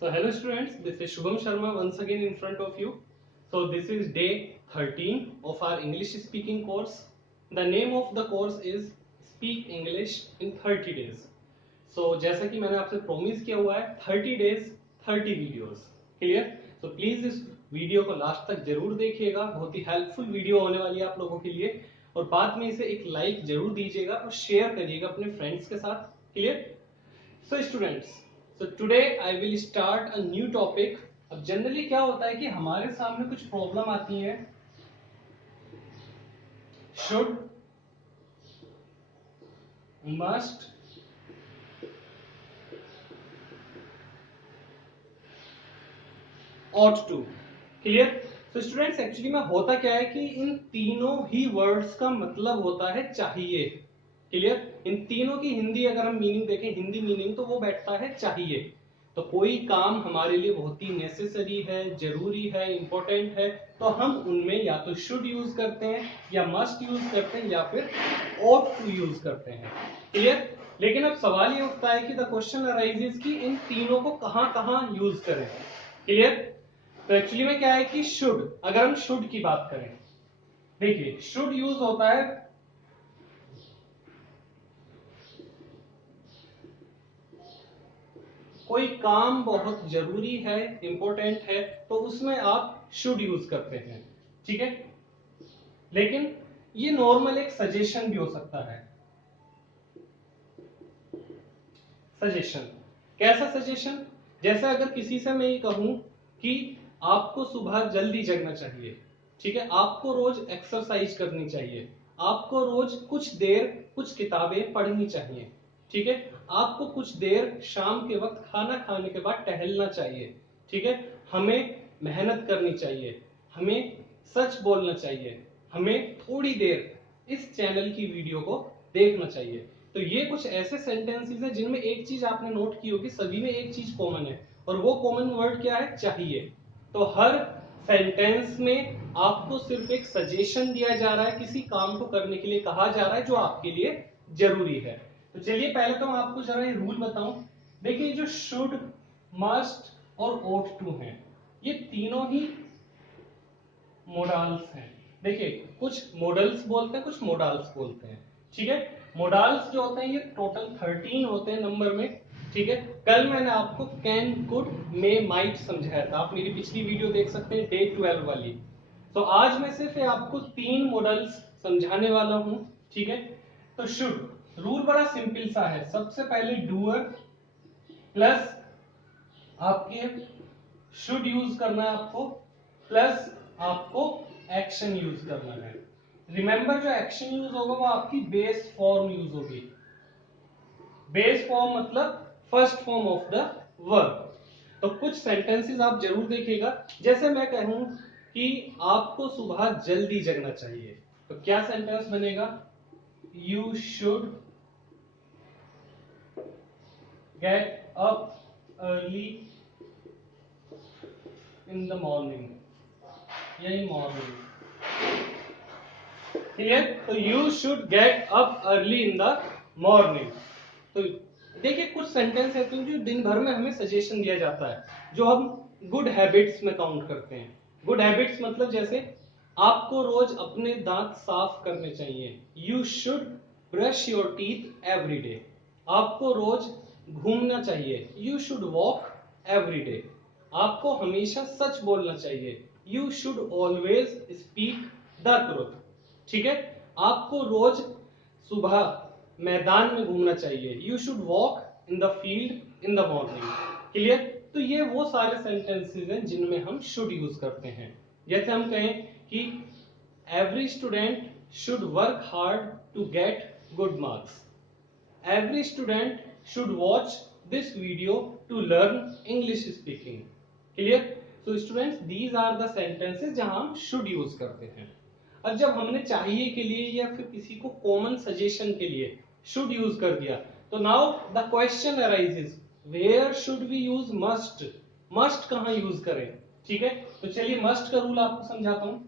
So hello students, this is Shubham Sharma once again in front of you. So this is day 13 of our English speaking course. The name of the course is Speak English in 30 days. So जैसा कि मैंने आपसे promise किया हुआ है 30 days 30 videos clear. So please इस video को last तक जरूर देखिएगा, बहुत ही हेल्पफुल वीडियो होने वाली है आप लोगों के लिए. और बाद में इसे एक लाइक जरूर दीजिएगा और शेयर करिएगा अपने फ्रेंड्स के साथ. Clear. So students, so today I will start a new topic. अब जनरली क्या होता है कि हमारे सामने कुछ प्रॉब्लम आती है. Should, must, ought to. Clear. तो स्टूडेंट्स एक्चुअली में होता क्या है कि इन तीनों ही वर्ड्स का मतलब होता है चाहिए. क्लियर. इन तीनों की हिंदी अगर हम मीनिंग देखें, हिंदी मीनिंग तो वो बैठता है चाहिए. तो कोई काम हमारे लिए बहुत ही नेसेसरी है, जरूरी है, इंपॉर्टेंट है, तो हम उनमें या तो शुड यूज करते हैं या मस्ट यूज करते हैं या फिर ought to यूज करते हैं. क्लियर. लेकिन अब सवाल ये उठता है कि द क्वेश्चन अराइजेस कि इन तीनों को कहां कहां यूज करें. क्लियर. तो एक्चुअली में क्या है कि शुड, अगर हम शुड की बात करें, देखिए शुड यूज होता है कोई काम बहुत जरूरी है, इंपॉर्टेंट है, तो उसमें आप शुड यूज करते हैं. ठीक है. लेकिन ये नॉर्मल एक सजेशन भी हो सकता है. सजेशन कैसा सजेशन? जैसे अगर किसी से मैं ये कहूं कि आपको सुबह जल्दी जगना चाहिए. ठीक है. आपको रोज एक्सरसाइज करनी चाहिए. आपको रोज कुछ देर कुछ किताबें पढ़नी चाहिए. ठीक है. आपको कुछ देर शाम के वक्त खाना खाने के बाद टहलना चाहिए. ठीक है. हमें मेहनत करनी चाहिए. हमें सच बोलना चाहिए. हमें थोड़ी देर इस चैनल की वीडियो को देखना चाहिए. तो ये कुछ ऐसे सेंटेंसेस हैं जिनमें एक चीज आपने नोट की होगी, सभी में एक चीज कॉमन है, और वो कॉमन वर्ड क्या है? चाहिए. तो हर सेंटेंस में आपको सिर्फ एक सजेशन दिया जा रहा है, किसी काम को करने के लिए कहा जा रहा है जो आपके लिए जरूरी है. तो चलिए पहले तो मैं आपको जरा ये रूल बताऊं. देखिए जो शुड, मस्ट और ought to हैं, ये तीनों ही मोडाल्स हैं. देखिए कुछ मॉडल्स बोलते हैं, कुछ मोडाल्स बोलते हैं. ठीक है. मोडाल्स जो होते हैं ये टोटल 13 होते हैं नंबर में. ठीक है. कल मैंने आपको कैन, कुड, मे, माइट समझाया था. आप मेरी पिछली वीडियो देख सकते हैं डे 12 वाली. तो आज मैं सिर्फ आपको 3 मॉडल्स समझाने वाला हूं. ठीक है. तो शुड रूल बड़ा सिंपल सा है. सबसे पहले डूअर प्लस आपके शुड यूज करना है आपको, प्लस आपको एक्शन यूज करना है. रिमेंबर जो एक्शन यूज होगा वो आपकी बेस फॉर्म यूज होगी. बेस फॉर्म मतलब first form of the verb. तो कुछ सेंटेंसेस आप जरूर देखिएगा. जैसे मैं कहूं कि आपको सुबह जल्दी जगना चाहिए, तो क्या सेंटेंस बनेगा? You should get up early in the morning, यही मॉर्निंग. क्लियर. तो you should get up early in the morning. तो देखिए कुछ सेंटेंस ऐसे हैं जो दिन भर में हमें सजेशन दिया जाता है, जो हम गुड हैबिट्स में काउंट करते हैं. गुड हैबिट्स मतलब जैसे आपको रोज अपने दांत साफ करने चाहिए. You should brush your teeth every day. आपको रोज घूमना चाहिए. You should walk every day. आपको हमेशा सच बोलना चाहिए. You should always speak the truth. ठीक है. आपको रोज सुबह मैदान में घूमना चाहिए. You should walk in the field in the morning. Clear. तो ये वो सारे सेंटेंसेस हैं जिनमें हम शुड यूज करते हैं. जैसे हम कहें कि every student should work hard to get good marks. Every student should watch this video to learn English speaking. Clear. So students these are the sentences जहां हम शुड यूज करते हैं. अब जब हमने चाहिए के लिए या फिर किसी को कॉमन सजेशन के लिए शुड यूज कर दिया, तो now the question arises where should we use must. Must कहां यूज करें? ठीक है. तो चलिए मस्ट का रूल आपको समझाता हूं.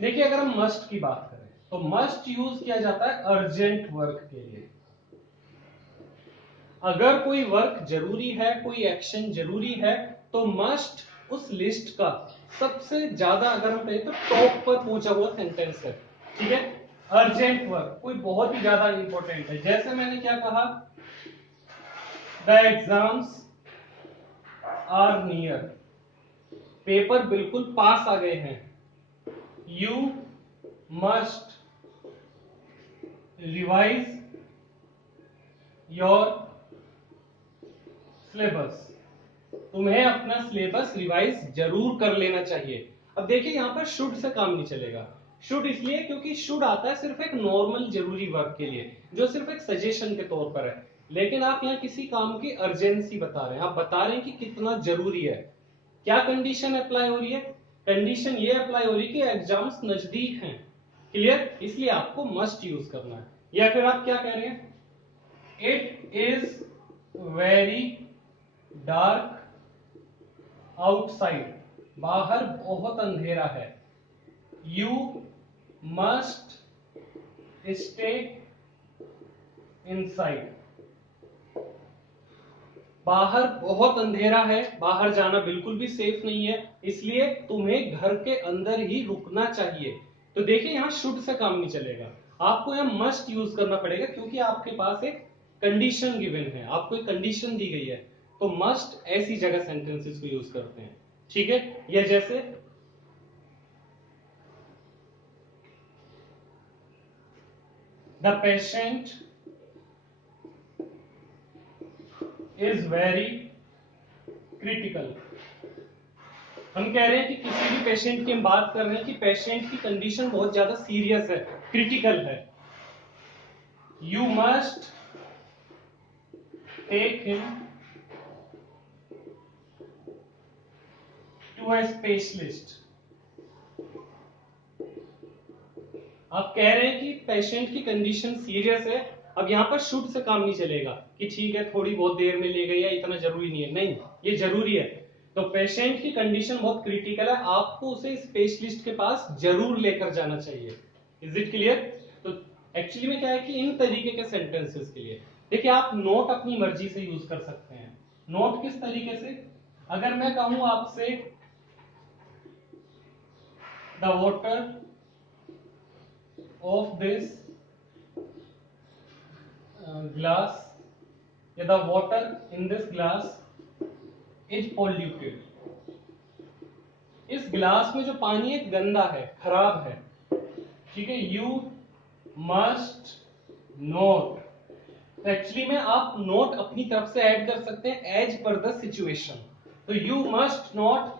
देखिए अगर हम मस्ट की बात करें, तो मस्ट यूज किया जाता है अर्जेंट वर्क के लिए। अगर कोई वर्क जरूरी है, कोई एक्शन जरूरी है, तो मस्ट उस लिस्ट का सबसे ज्यादा, अगर हम कहें तो टॉप पर पहुंचा हुआ सेंटेंस है। ठीक है, अर्जेंट वर्क कोई बहुत ही ज्यादा इंपॉर्टेंट है। जैसे मैंने क्या कहा, the exams are near, paper बिल्कुल पास आ गए हैं। You must revise your syllabus, तुम्हें अपना सिलेबस रिवाइज जरूर कर लेना चाहिए। अब देखिए यहां पर शुड से काम नहीं चलेगा। शुड इसलिए क्योंकि शुड आता है सिर्फ एक नॉर्मल जरूरी वर्क के लिए, जो सिर्फ एक सजेशन के तौर पर है। लेकिन आप यहाँ किसी काम की अर्जेंसी बता रहे हैं, आप बता रहे हैं कि कितना जरूरी है। क्या कंडीशन अप्लाई हो रही है? कंडीशन ये अप्लाई हो रही है कि एग्जाम्स नजदीक हैं। क्लियर? इसलिए आपको मस्ट यूज करना है। या फिर आप क्या कह रहे हैं, it is very dark outside, बाहर बहुत अंधेरा है। यू मस्ट स्टे इनसाइड, बाहर बहुत अंधेरा है, बाहर जाना बिल्कुल भी सेफ नहीं है, इसलिए तुम्हें घर के अंदर ही रुकना चाहिए। तो देखिए यहां शुड से काम नहीं चलेगा, आपको यहां मस्ट यूज करना पड़ेगा, क्योंकि आपके पास एक कंडीशन गिवन है, आपको एक कंडीशन दी गई है। तो मस्ट ऐसी जगह सेंटेंसेस को यूज करते हैं। ठीक है, या जैसे the patient is very critical, हम कह रहे हैं कि किसी भी पेशेंट की हम बात कर रहे हैं कि पेशेंट की कंडीशन बहुत ज्यादा सीरियस है, क्रिटिकल है। You must take him to a specialist, आप कह रहे हैं कि पेशेंट की कंडीशन सीरियस है। अब यहां पर शुड से काम नहीं चलेगा कि ठीक है थोड़ी बहुत देर में ले गई या इतना जरूरी नहीं है, नहीं, ये जरूरी है। तो पेशेंट की कंडीशन बहुत क्रिटिकल है, आपको उसे स्पेशलिस्ट के पास जरूर लेकर जाना चाहिए। Is it clear? तो एक्चुअली में क्या है कि इन तरीके के सेंटेंसेस के लिए देखिए आप नोट अपनी मर्जी से यूज कर सकते हैं। नोट किस तरीके से? अगर मैं कहूं आपसे the water of this glass या the water in this glass is polluted, इस ग्लास में जो पानी है गंदा है, खराब है। ठीक है, यू मस्ट नोट, तो एक्चुअली में आप नोट अपनी तरफ से ऐड कर सकते हैं एज पर द सिचुएशन। तो you must not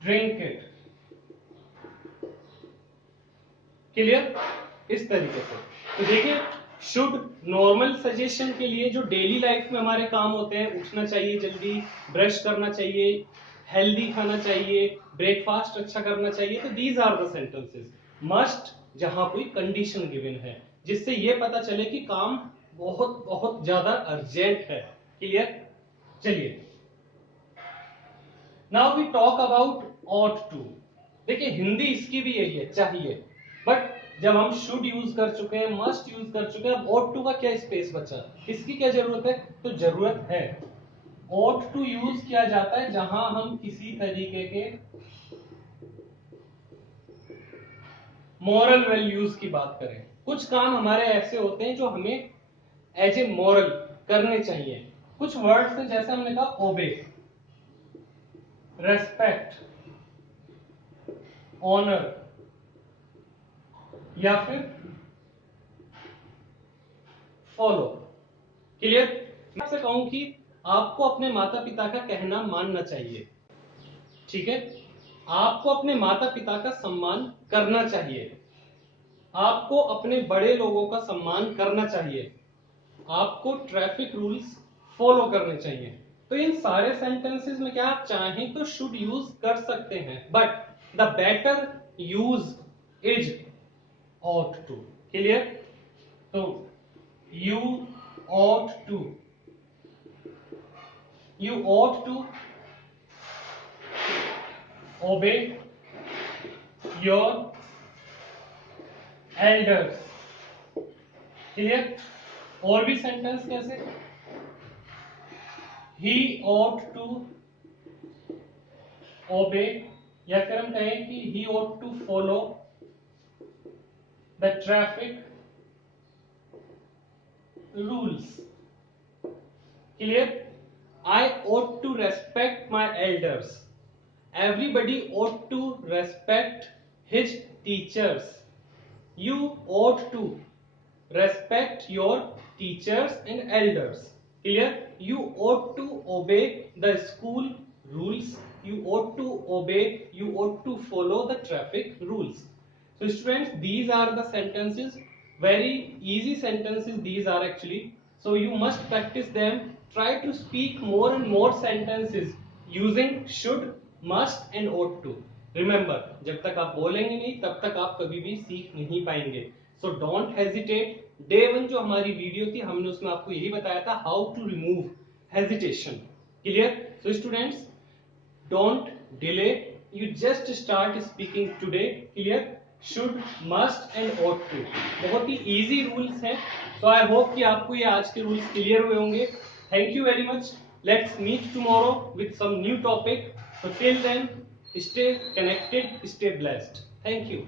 drink it. Clear? इस तरीके से। तो देखिए शुड नॉर्मल सजेशन के लिए, जो डेली लाइफ में हमारे काम होते हैं, उठना चाहिए जल्दी, ब्रश करना चाहिए, हेल्दी खाना चाहिए, ब्रेकफास्ट अच्छा करना चाहिए, तो these are the sentences. Must जहां कोई कंडीशन गिवन है जिससे ये पता चले कि काम बहुत बहुत ज्यादा अर्जेंट है। क्लियर? चलिए now we talk about ought to. देखिए हिंदी इसकी भी यही है, चाहिए, बट जब हम शुड यूज कर चुके हैं, मस्ट यूज कर चुके हैं, अब ऑट टू का क्या स्पेस बचा, इसकी क्या जरूरत है? तो जरूरत है, ऑट टू यूज किया जाता है जहां हम किसी तरीके के मॉरल वैल्यूज की बात करें। कुछ काम हमारे ऐसे होते हैं जो हमें एज ए मॉरल करने चाहिए। कुछ वर्ड्स हैं जैसे हमने कहा ओबे, रेस्पेक्ट, ऑनर, या फिर फॉलो। क्लियर? मैं आपसे कहूं कि आपको अपने माता पिता का कहना मानना चाहिए। ठीक है, आपको अपने माता पिता का सम्मान करना चाहिए, आपको अपने बड़े लोगों का सम्मान करना चाहिए, आपको ट्रैफिक रूल्स फॉलो करने चाहिए। तो इन सारे सेंटेंसेस में क्या आप चाहें तो शुड यूज कर सकते हैं, but the better use is ought to। Clear? तो you ought to, you ought to obey your elders. Clear? और भी सेंटेंस कैसे? He ought to obey, या फिर हम कहें कि he ought to follow the traffic rules. Clear? I ought to respect my elders. Everybody ought to respect his teachers. You ought to respect your teachers and elders. Clear? You ought to obey the school rules. You ought to obey, you ought to follow the traffic rules. So students, these are the sentences, very easy sentences these are actually. So you must practice them. Try to speak more and more sentences using should, must and ought to. Remember, जब तक आप बोलेंगे नहीं तब तक आप कभी भी सीख नहीं पाएंगे. So don't hesitate. Day 1 जो हमारी वीडियो थी हमने उसमें आपको यही बताया था how to remove hesitation. Clear? So students, don't delay. You just start speaking today. Clear? Should, must and ought to. बहुत ही easy rules हैं. So I hope कि आपको ये आज के rules clear हुए होंगे. Thank you very much. Let's meet tomorrow with some new topic. So till then, stay connected, stay blessed. Thank you.